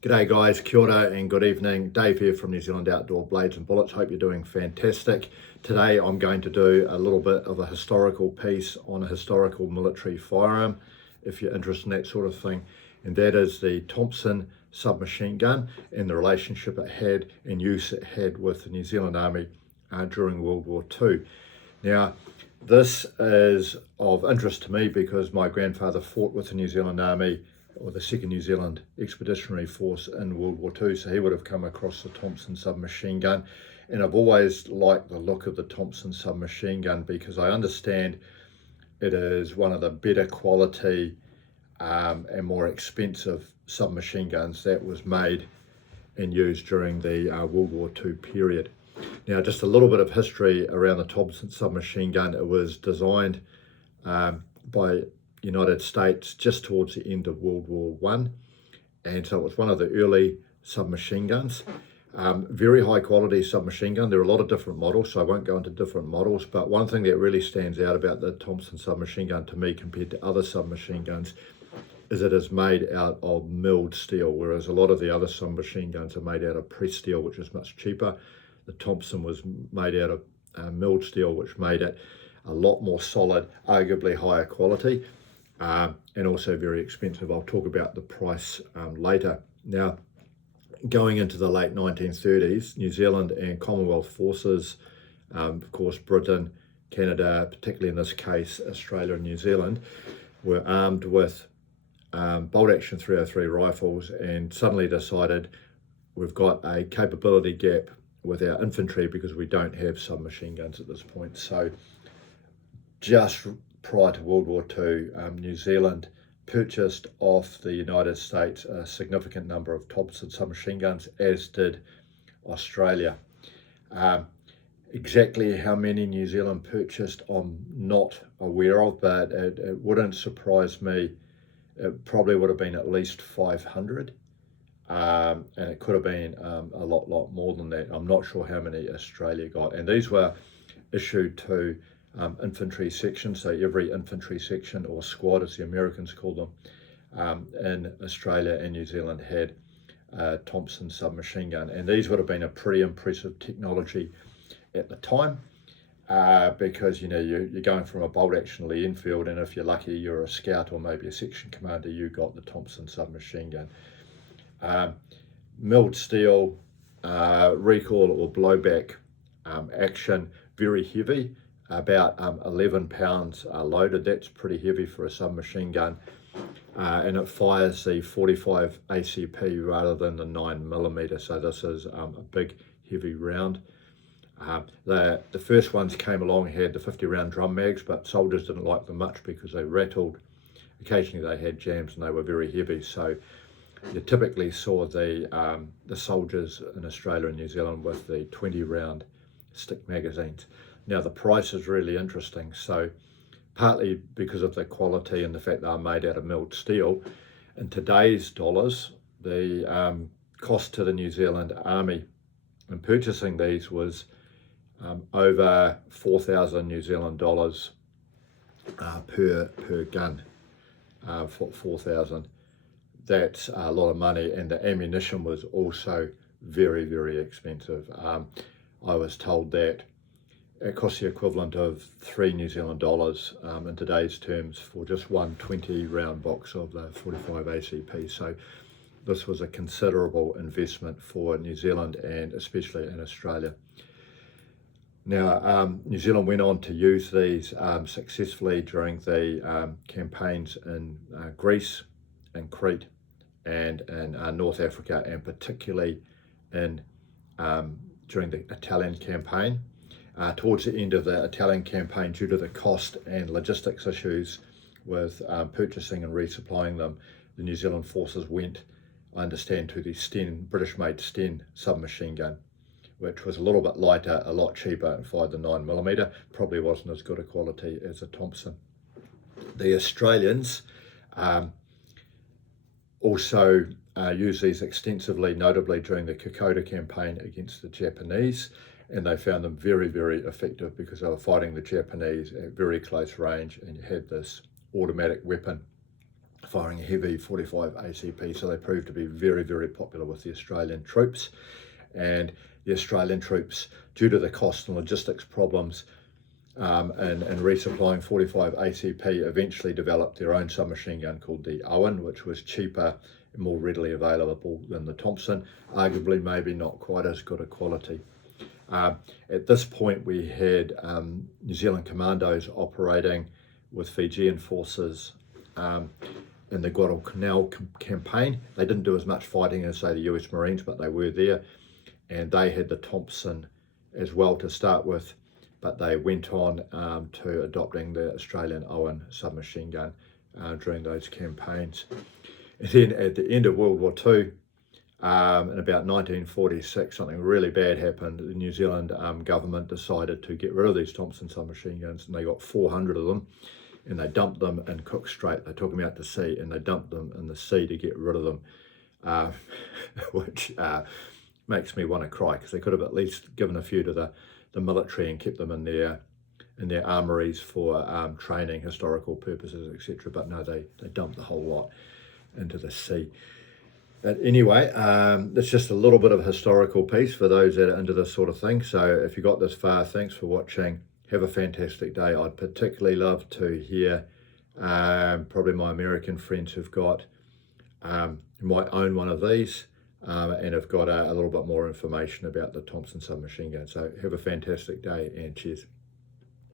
G'day guys, kia ora and good evening. Dave here from New Zealand Outdoor Blades and Bullets. Hope you're doing fantastic. Today I'm going to do a little bit of a historical piece on a historical military firearm, if you're interested in that sort of thing. And that is the Thompson submachine gun and the relationship it had and use it had with the New Zealand Army during World War II. Now, this is of interest to me because my grandfather fought with the New Zealand Army or the 2nd New Zealand Expeditionary Force in World War II, so he would have come across the Thompson submachine gun. And I've always liked the look of the Thompson submachine gun because I understand it is one of the better quality and more expensive submachine guns that was made and used during the World War II period. Now, just a little bit of history around the Thompson submachine gun. It was designed by United States just towards the end of World War I, and so it was one of the early submachine guns. Very high quality submachine gun. There are a lot of different models, so I won't go into different models, but one thing that really stands out about the Thompson submachine gun to me compared to other submachine guns is it is made out of milled steel, whereas a lot of the other submachine guns are made out of pressed steel, which is much cheaper. The Thompson was made out of milled steel, which made it a lot more solid, arguably higher quality. And also very expensive. I'll talk about the price later. Now, going into the late 1930s, New Zealand and Commonwealth forces, of course Britain, Canada, particularly in this case Australia and New Zealand, were armed with bolt action 303 rifles and suddenly decided we've got a capability gap with our infantry because we don't have submachine guns at this point. So just prior to World War II, New Zealand purchased off the United States a significant number of Thompson submachine guns, as did Australia. Exactly how many New Zealand purchased, I'm not aware of, but it wouldn't surprise me. It probably would have been at least 500, and it could have been a lot more than that. I'm not sure how many Australia got, and these were issued to infantry sections, so every infantry section or squad, as the Americans call them, in Australia and New Zealand had a Thompson submachine gun, and these would have been a pretty impressive technology at the time because you're going from a bolt action Lee Enfield, and if you're lucky you're a scout or maybe a section commander, you got the Thompson submachine gun. Milled steel, recoil or blowback action, very heavy. About 11 pounds loaded. That's pretty heavy for a submachine gun, and it fires the 45 ACP rather than the 9mm, so this is a big heavy round. The first ones came along had the 50 round drum mags, but soldiers didn't like them much because they rattled. Occasionally they had jams and they were very heavy, so you typically saw the soldiers in Australia and New Zealand with the 20 round stick magazines. Now the price is really interesting, so partly because of the quality and the fact they are made out of milled steel, in today's dollars, the cost to the New Zealand Army in purchasing these was over 4,000 New Zealand dollars per gun, for 4,000. That's a lot of money, and the ammunition was also very expensive. I was told that it costs the equivalent of 3 New Zealand dollars in today's terms for just one 20 round box of the 45 ACP. So this was a considerable investment for New Zealand and especially in Australia. Now, New Zealand went on to use these successfully during the campaigns in Greece and Crete and in North Africa, and particularly in during the Italian campaign. Towards the end of the Italian campaign, due to the cost and logistics issues with purchasing and resupplying them, the New Zealand forces went, I understand, to the British-made Sten submachine gun, which was a little bit lighter, a lot cheaper, and fired the 9mm. Probably wasn't as good a quality as a Thompson. The Australians also used these extensively, notably during the Kokoda campaign against the Japanese, and they found them very effective because they were fighting the Japanese at very close range, and you had this automatic weapon firing a heavy 45 ACP. So they proved to be very, very popular with the Australian troops. And the Australian troops, due to the cost and logistics problems and resupplying 45 ACP, eventually developed their own submachine gun called the Owen, which was cheaper and more readily available than the Thompson, arguably maybe not quite as good a quality. At this point, we had New Zealand commandos operating with Fijian forces in the Guadalcanal campaign. They didn't do as much fighting as, say, the US Marines, but they were there. And they had the Thompson as well to start with, but they went on to adopting the Australian Owen submachine gun during those campaigns. And then at the end of World War II, in about 1946, something really bad happened. The New Zealand government decided to get rid of these Thompson submachine guns, and they got 400 of them, and they dumped them in Cook Strait. They took them out to sea, and they dumped them in the sea to get rid of them, which makes me want to cry, because they could have at least given a few to the military and kept them in their armories for training, historical purposes, etc. But no, they dumped the whole lot into the sea. But anyway, it's just a little bit of a historical piece for those that are into this sort of thing. So if you got this far, thanks for watching. Have a fantastic day. I'd particularly love to hear probably my American friends who've got might own one of these and have got a little bit more information about the Thompson submachine gun. So have a fantastic day and cheers.